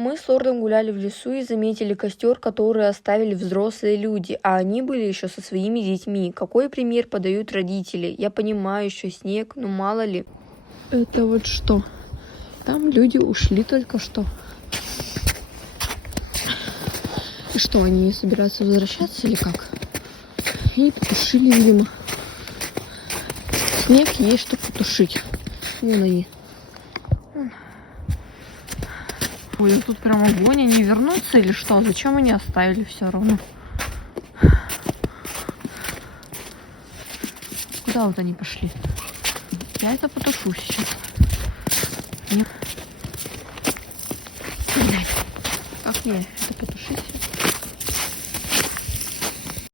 Мы с лордом гуляли в лесу и заметили костер, который оставили взрослые люди, а они были еще со своими детьми. Какой пример подают родители? Я понимаю, еще снег, но мало ли. Это вот что? Там люди ушли только что. И что, они собираются возвращаться или как? И потушили, видимо. Снег есть, что потушить. Вон они. Ой, а тут прям огонь, они вернутся или что? Зачем они оставили все равно? Куда вот они пошли? Я это потушу сейчас. Нет. Как мне это потушить?